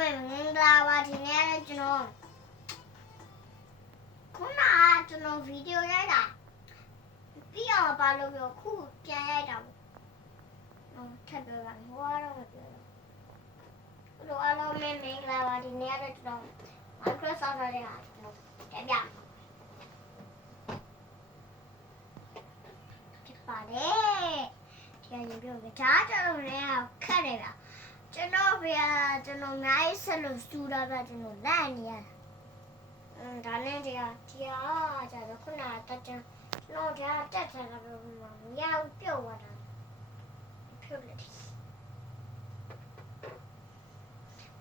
ပဲမင်္ဂလာပါဒီနေ့လည်းကျွန်တော်ခုနကကျွန်တော်ဗီဒီယိုရိုက်တာပြီးအောင်ပါလို့ပြောခုပြန်ရိုက်တာပေါ့ထပ်ပြောပါဟိုကတော့မပြောတော့အားလုံးမင်္ဂလာပါဒီနေ့လည်းကျွန်တော် Microsoft ရဲ့ဟာတက်ပြဖြစ်ပါတယ်ဒီရင်ပြောကြဒါကျွန်တော်လည်းခက်တယ်ဗျာကျွန်တော်ဗျာကျွန်တော်အများကြီးဆက်လို့စူတာဗျာကျွန်တော်လန့်နေရတာဒါနဲ့တရားကြတော့ခုနကတက်ချင်ကျွန်တော်ဒါတက်ချင်တာတော့မရဘူးပြုတ်သွားတာပြုတ်လိုက်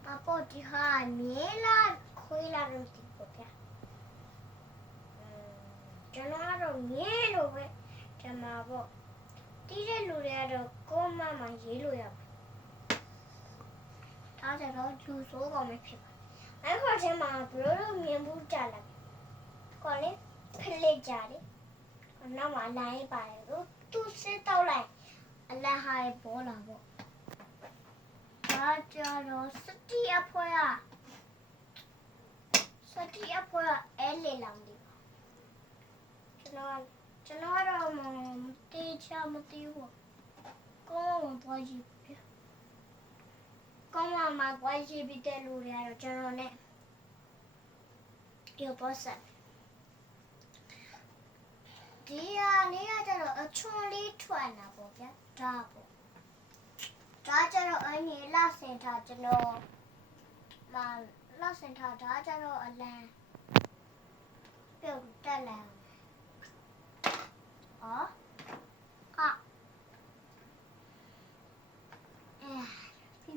ပါပေါ်ဒီဟာမြင်လားခွေးလားလို့ဒီပေါ့ဗျာကျွန်တော်ကတော့မြင်လို့ပဲကျွန်မပေါ့တီးတဲ့လူတွေကတော့ကိုမမရေးလို့ရပါဒါကြတော့ကျူဆိုးကောင်မဖြစ်ပါအဲ့ခေါ်ချင်းမှာဘလို့လို့မြင်ဘူးကြလာကောလေဖလက်ကြတယ်နောက်မှလိုင်းပါတယ်သူစစ်တော့လိုက်အလဟာရဲ့ပေါ်လာပေါ့ဒါကြတော့စတီအဖွဲအဲ့လေလောင်ဒီကျွန်တော်တော့မတေးချမသိဘူးကောင်းသွားကြည့်ပြကောင်းမှာပွားရှိပြီးတဲ့လူတွေကတော့ကျွန်တော်နဲ့ရောပေါ်ဆက်ဒီဟာနေရကြတော့အချွန်လေးထွက်လာပေါ့ဗျာဒါပေါ့ဒါကြတော့အင်းကြီးလှဆင်ထားကျွန်တော်မလှဆင်ထားဒါကြတော့အလံပြုတ်တက်လာ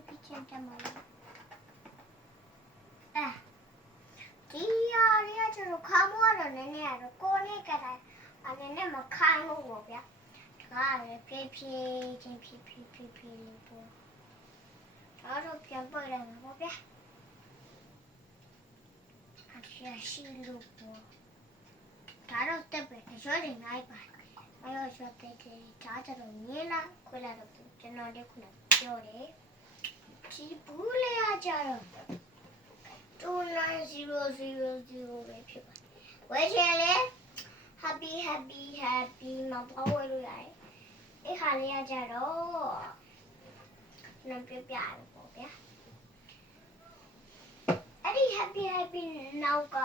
ပြချင်တယ်မလားဒီဟာလေးကကျွန်တော်ခါမိုးတော့နည်းနည်းရတော့ကိုနေကြတာအနေနဲ့မခိုင်းဘူးပေါ့ဗျာဒါကလည်းဖြည်းဖြည်းလေးပေါ့ဒါတော့ပြန်ပိတ်လိုက်မှာပေါ့ဗျာအရှိလို့ပေါ့ဒါတော့တက်ပဲရောနေနိုင်ပါအဲ့တော့ရှော့တဲ့ဒါကြတော့မြင်လားခွဲလာတော့ကျွန်တော်လည်းခုနပြောတယ်ဒီဘူးလေးအကြတော့2900ပဲဖြစ်ပါဝယ်ချင်လေ happy မပေါ်ဝယ်လို့ရတယ်အဲ့ခါလေးအကြတော့ကျွန်တော်ပြရပေါ့ဗျာအဲ့ဒီ happy နောက်က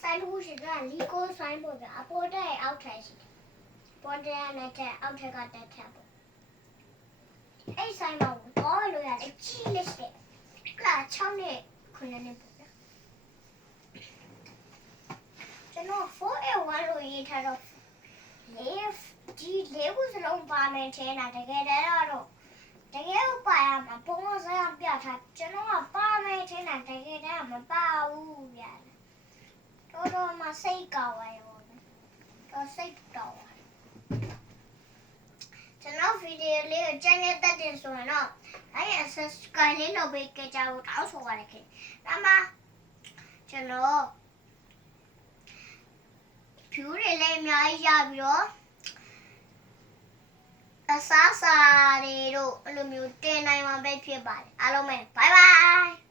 ဆိုင်လို့ရှိတာလီကိုဆိုင်ပေါ့ဗျာအပေါ်တဲ့အောက်ထပ်ရှိပေါ်တဲ့နဲ့တဲ့အောက်ထက်ကတက်ထပ်ပေါ့အဲ့ဆိုင်မှာပေါ်လို့ရတယ်ကြီးလေးတဲ့က6နဲ့9နဲ့ပေါ့ဗျာကျွန်တော်4A1လို့ရေးထားတော့လေးခုစလုံးပါမယ်ထဲတာတကယ်တော့တကယ်ပါရမှာပုံစံပြထားကျွန်တော်ကပါမယ်ထဲတာတကယ်တော့မပါဘူးဗျာတော်မှစိတ်ကောက်ရရောတော့စိတ်ကောက်ရကျွန်တော်ဗီဒီယိုလေးကိုကြည့်နေတဲ့တင်ဆိုရင်တော့အဲ့ subscribe လေးလုပ်ပေးကြကြဖို့တောင်းဆိုပါရခင်ဒါမှကျွန်တော်ဖြူတွေလည်းအများကြီးရပြီးတော့အစားစားတွေတို့အဲ့လိုမျိုးတင်နိုင်မှာပဲဖြစ်ပါတယ်အားလုံးပဲ bye bye